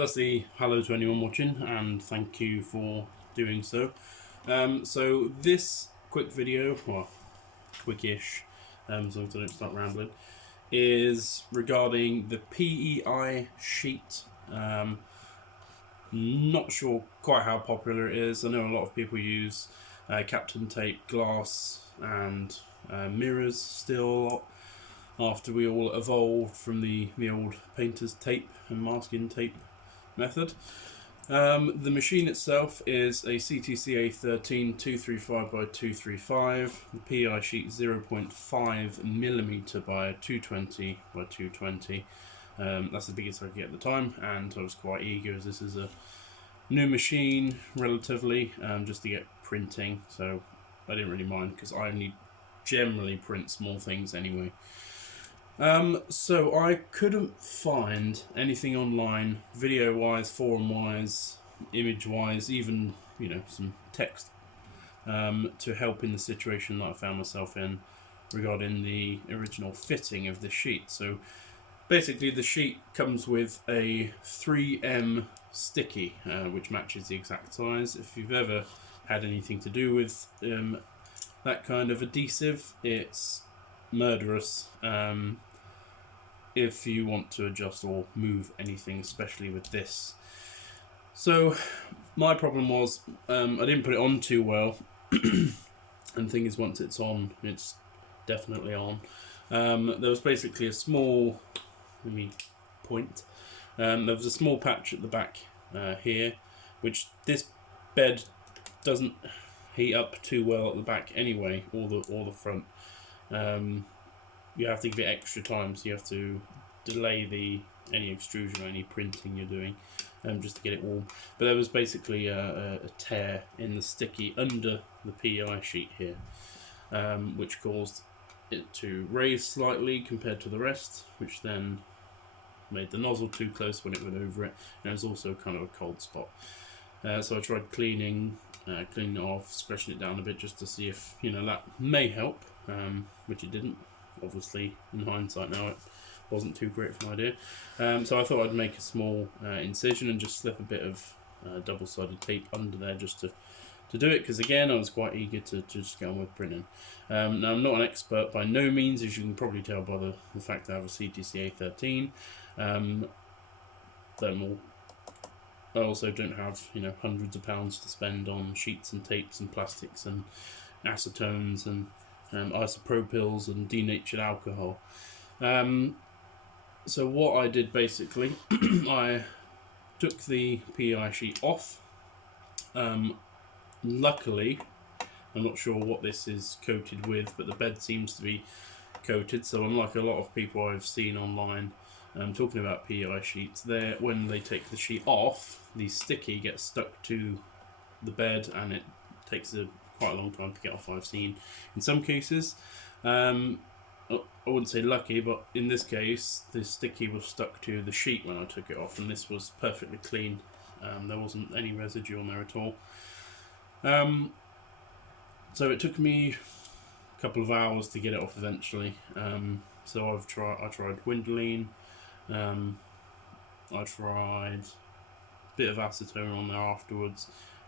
Firstly, hello to anyone watching, and thank you for doing so. So this quick video, well, quickish, as long as I don't start rambling, is regarding the PEI sheet. Not sure quite how popular it is. I know a lot of people use Captain Tape, glass, and mirrors still, after we all evolved from the old painter's tape and masking tape method. The machine itself is a CTCA 13 235 by 235. The PEI sheet 0.5mm by 220 by 220. That's the biggest I could get at the time, and I was quite eager as this is a new machine relatively, just to get printing, so I didn't really mind because I only generally print small things anyway. So I couldn't find anything online, video-wise, forum-wise, image-wise, even, some text, to help in the situation that I found myself in regarding the original fitting of the sheet. So basically the sheet comes with a 3M sticky, which matches the exact size. If you've ever had anything to do with that kind of adhesive, it's murderous if you want to adjust or move anything, especially with this. So my problem was I didn't put it on too well, and the thing is, once it's on, it's definitely on. There was basically a small, let me point, there was a small patch at the back here, which this bed doesn't heat up too well at the back anyway, or the front. You have to give it extra time, so you have to delay any extrusion or any printing you're doing, just to get it warm. But there was basically a tear in the sticky under the PEI sheet here, which caused it to raise slightly compared to the rest, which then made the nozzle too close when it went over it, and it was also kind of a cold spot. So I tried cleaning it off, scratching it down a bit just to see if that may help, which it didn't. Obviously, in hindsight now, it wasn't too great of an idea. So I thought I'd make a small incision and just slip a bit of double-sided tape under there just to do it, because again I was quite eager to just get on with printing. Now I'm not an expert by no means, as you can probably tell by the fact that I have a CTCA 13. I also don't have hundreds of pounds to spend on sheets and tapes and plastics and acetones and isopropyls and denatured alcohol. So what I did basically, I took the PEI sheet off. Luckily, I'm not sure what this is coated with, but the bed seems to be coated, so unlike a lot of people I've seen online talking about PEI sheets, when they take the sheet off, the sticky gets stuck to the bed and it takes quite a long time to get off, I've seen in some cases. I wouldn't say lucky, but in this case the sticky was stuck to the sheet when I took it off, and this was perfectly clean. There wasn't any residue on there at all. So it took me a couple of hours to get it off eventually. So I tried Windolene, I tried a bit of acetone on there afterwards,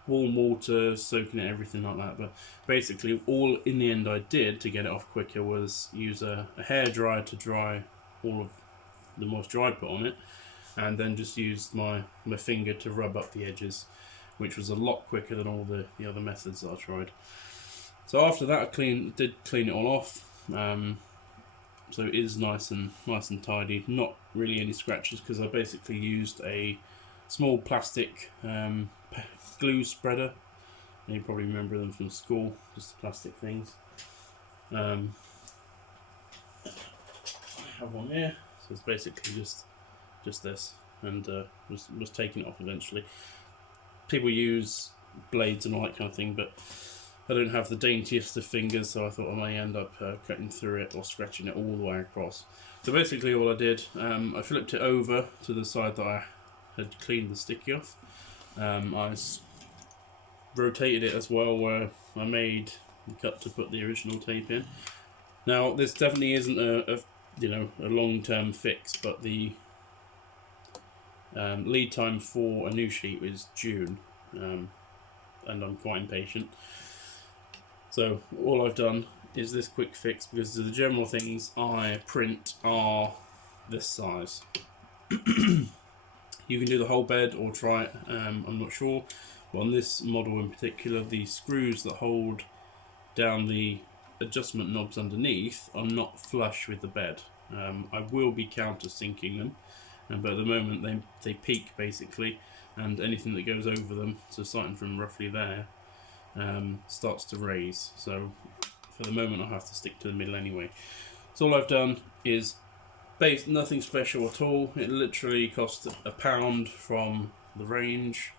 warm water, soaking it, everything like that. But basically all in the end I did to get it off quicker was use a hairdryer to dry all of the moisture I put on it, and then just used my finger to rub up the edges, which was a lot quicker than all the other methods that I tried. So after that I did clean it all off, so it is nice and tidy. Not really any scratches because I basically used a small plastic glue spreader. And you probably remember them from school, just the plastic things. I have one here, so it's basically just this, and was taking it off eventually. People use blades and all that kind of thing, but I don't have the daintiest of fingers, so I thought I may end up cutting through it or scratching it all the way across. So basically all I did, I flipped it over to the side that I had cleaned the sticky off. I rotated it as well, where I made the cut to put the original tape in. Now this definitely isn't a long-term fix, but the Lead time for a new sheet is June, and I'm quite impatient. So all I've done is this quick fix, because the general things I print are this size. You can do the whole bed or try it, I'm not sure. But on this model in particular, the screws that hold down the adjustment knobs underneath are not flush with the bed. I will be countersinking them, but at the moment they peak basically, and anything that goes over them, so starting from roughly there, starts to raise. So for the moment I'll have to stick to the middle anyway. So all I've done is nothing special at all. It literally cost £1 from the range.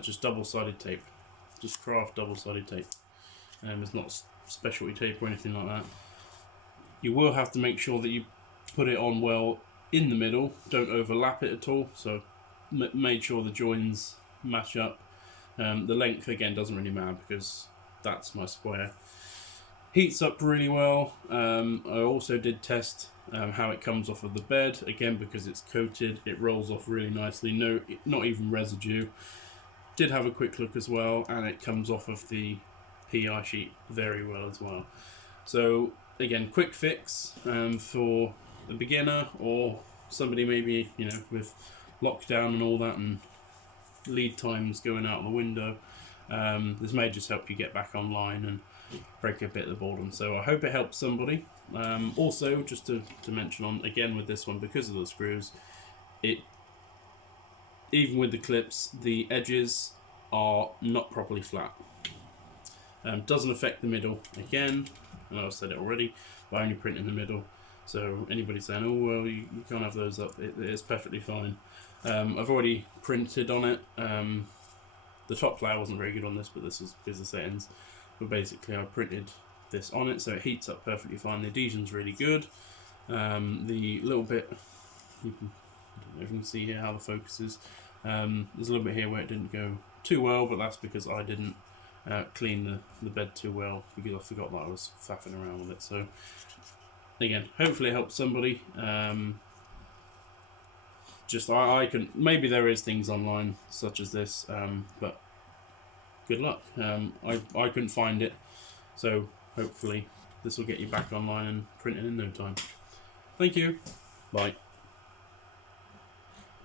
Just double-sided tape, just craft double-sided tape. It's not specialty tape or anything like that. You will have to make sure that you put it on well in the middle, don't overlap it at all, so made sure the joins match up. The length again doesn't really matter because that's my square. Heats up really well. I also did test how it comes off of the bed, again because it's coated, it rolls off really nicely, not even residue. Did have a quick look as well, and it comes off of the PEI sheet very well as well. So again, quick fix for a beginner or somebody maybe, you know, with lockdown and all that and lead times going out the window. This may just help you get back online and break a bit of the boredom. So I hope it helps somebody. Also, just to mention on again with this one, because of the screws, even with the clips, the edges are not properly flat. Doesn't affect the middle. Again, I know I've said it already, but I only print in the middle. So anybody saying, oh well, you can't have those up, it is perfectly fine. I've already printed on it. The top layer wasn't very good on this, but this was because of the settings. But basically I printed this on it, so it heats up perfectly fine. The adhesion's really good. The little bit, I don't know if you can see here how the focus is. There's a little bit here where it didn't go too well, but that's because I didn't clean the bed too well, because I forgot that I was faffing around with it. So again, hopefully it helps somebody. Just I can, maybe there is things online such as this, but good luck. I couldn't find it, so hopefully this will get you back online and printing in no time. Thank you. Bye.